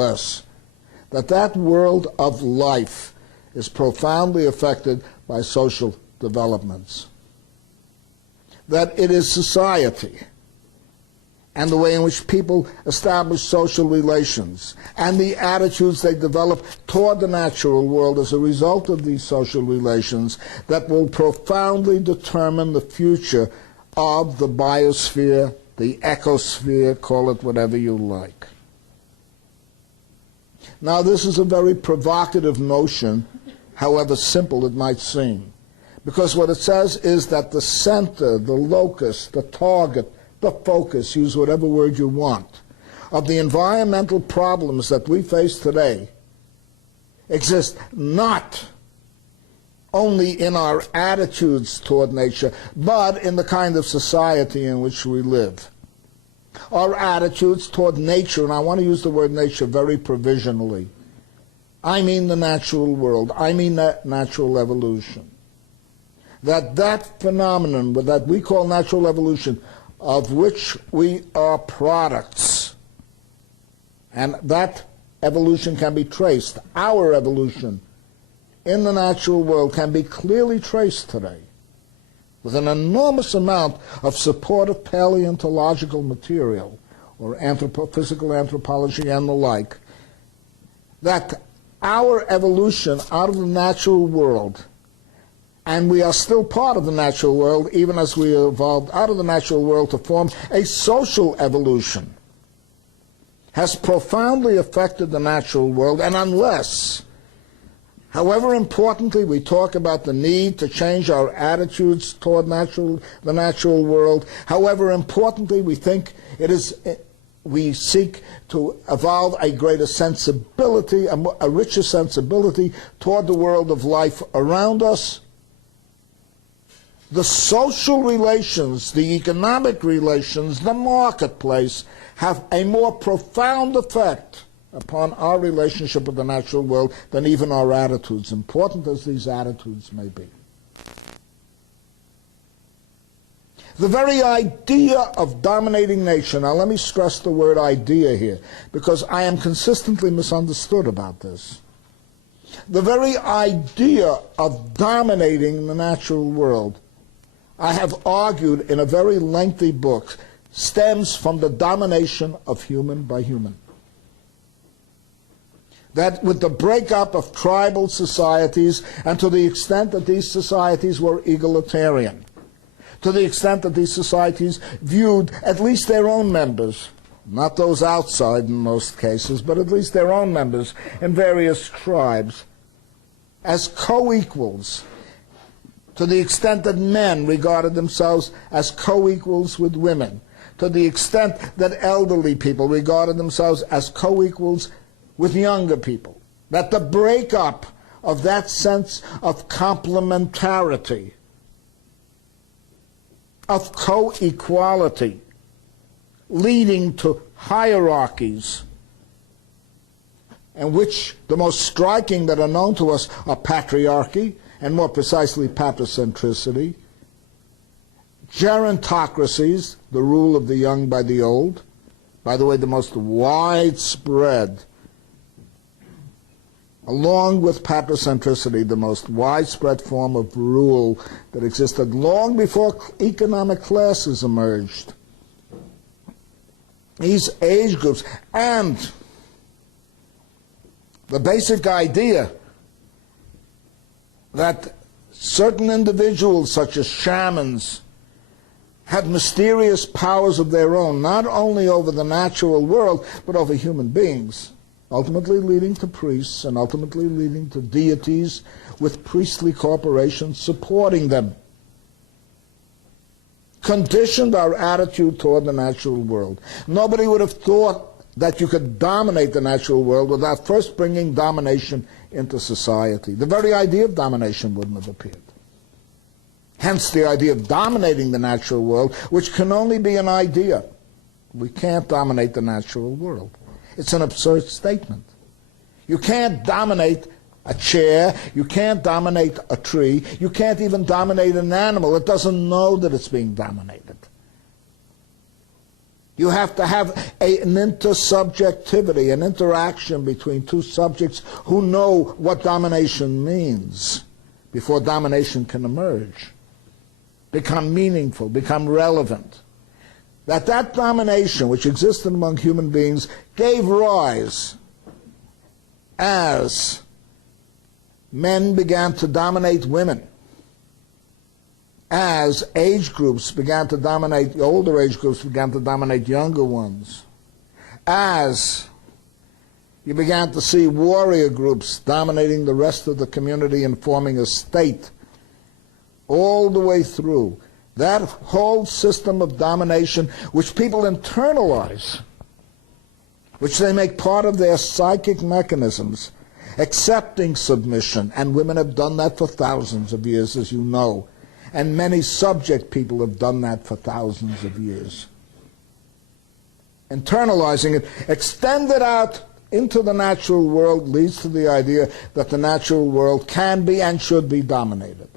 us that that world of life is profoundly affected by social developments, that it is society and the way in which people establish social relations and the attitudes they develop toward the natural world as a result of these social relations that will profoundly determine the future of the biosphere, the ecosphere, call it whatever you like. Now, this is a very provocative notion, however simple it might seem, because what it says is that the center, the locus, the target, the focus, use whatever word you want, of the environmental problems that we face today exist not only in our attitudes toward nature, but in the kind of society in which we live. Our attitudes toward nature, and I want to use the word nature very provisionally. I mean the natural world. I mean that natural evolution. That phenomenon that we call natural evolution, of which we are products, and that evolution can be traced, our evolution in the natural world can be clearly traced today with an enormous amount of supportive paleontological material, or physical anthropology and the like, that our evolution out of the natural world, and we are still part of the natural world, even as we evolved out of the natural world to form a social evolution, has profoundly affected the natural world. And unless, however importantly we talk about the need to change our attitudes toward the natural world, however importantly we think it is, we seek to evolve a greater sensibility, a richer sensibility toward the world of life around us, the social relations, the economic relations, the marketplace have a more profound effect upon our relationship with the natural world than even our attitudes, important as these attitudes may be. The very idea of dominating nature, now let me stress the word idea here, because I am consistently misunderstood about this. The very idea of dominating the natural world, I have argued in a very lengthy book, stems from the domination of human by human. That with the breakup of tribal societies, and to the extent that these societies were egalitarian, to the extent that these societies viewed at least their own members, not those outside in most cases, but at least their own members in various tribes, as co-equals, to the extent that men regarded themselves as co-equals with women, to the extent that elderly people regarded themselves as co-equals with younger people, that the breakup of that sense of complementarity, of co-equality, leading to hierarchies, and which the most striking that are known to us are patriarchy, and more precisely patricentricity, gerontocracies, the rule of the young by the old, by the way, the most widespread, along with patricentricity, the most widespread form of rule that existed long before economic classes emerged. These age groups, and the basic idea that certain individuals, such as shamans, had mysterious powers of their own, not only over the natural world, but over human beings, ultimately leading to priests and ultimately leading to deities with priestly corporations supporting them, conditioned our attitude toward the natural world. Nobody would have thought that you could dominate the natural world without first bringing domination into society. The very idea of domination wouldn't have appeared. Hence the idea of dominating the natural world, which can only be an idea. We can't dominate the natural world. It's an absurd statement. You can't dominate a chair, you can't dominate a tree, you can't even dominate an animal. It doesn't know that it's being dominated. You have to have an intersubjectivity, an interaction between two subjects who know what domination means before domination can emerge, become meaningful, become relevant. That domination which existed among human beings gave rise as men began to dominate women, as age groups began to dominate, older age groups began to dominate younger ones, as you began to see warrior groups dominating the rest of the community and forming a state, all the way through. That whole system of domination, which people internalize, which they make part of their psychic mechanisms, accepting submission, and women have done that for thousands of years, as you know. And many subject people have done that for thousands of years. Internalizing it, extended out into the natural world, leads to the idea that the natural world can be and should be dominated.